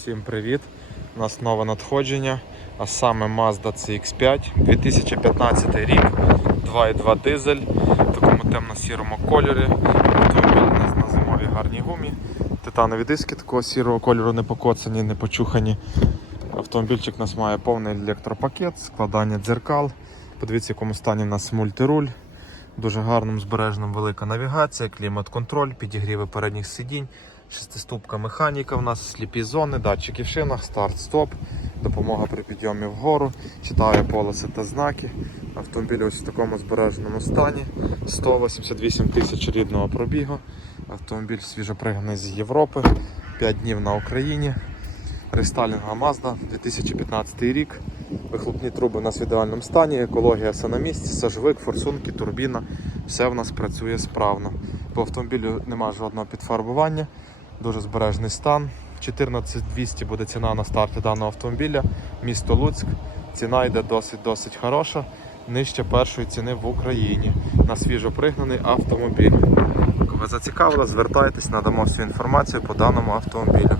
Всім привіт! У нас нове надходження, а саме Mazda CX5 2015 рік, 2.2 дизель в такому темно-сірому кольорі. Автомобіль у нас на зимовій гарній гумі. Титанові диски такого сірого кольору не покоцані, не почухані. Автомобільчик у нас має повний електропакет, складання дзеркал. Подивіться, в якому стані у нас мультируль. Дуже гарному збережному велика навігація, клімат-контроль, підігріви передніх сидінь, шестиступка механіка в нас, сліпі зони, датчики в шинах, старт-стоп, допомога при підйомі вгору, читає полоси та знаки. Автомобіль ось в такому збереженому стані. 188 тисяч рідного пробігу. Автомобіль свіжопригнаний з Європи, 5 днів на Україні. Рестайлінга Mazda 2015 рік. Вихлопні труби у нас в ідеальному стані, екологія все на місці, сажовик, форсунки, турбіна. Все в нас працює справно. По автомобілю немає жодного підфарбування, дуже збережний стан. 14200 буде ціна на старті даного автомобіля. Місто Луцьк. Ціна йде досить-досить хороша. Нижче першої ціни в Україні на свіжо пригнаний автомобіль. Кого зацікавило, звертайтесь, надамо всю інформацію по даному автомобілю.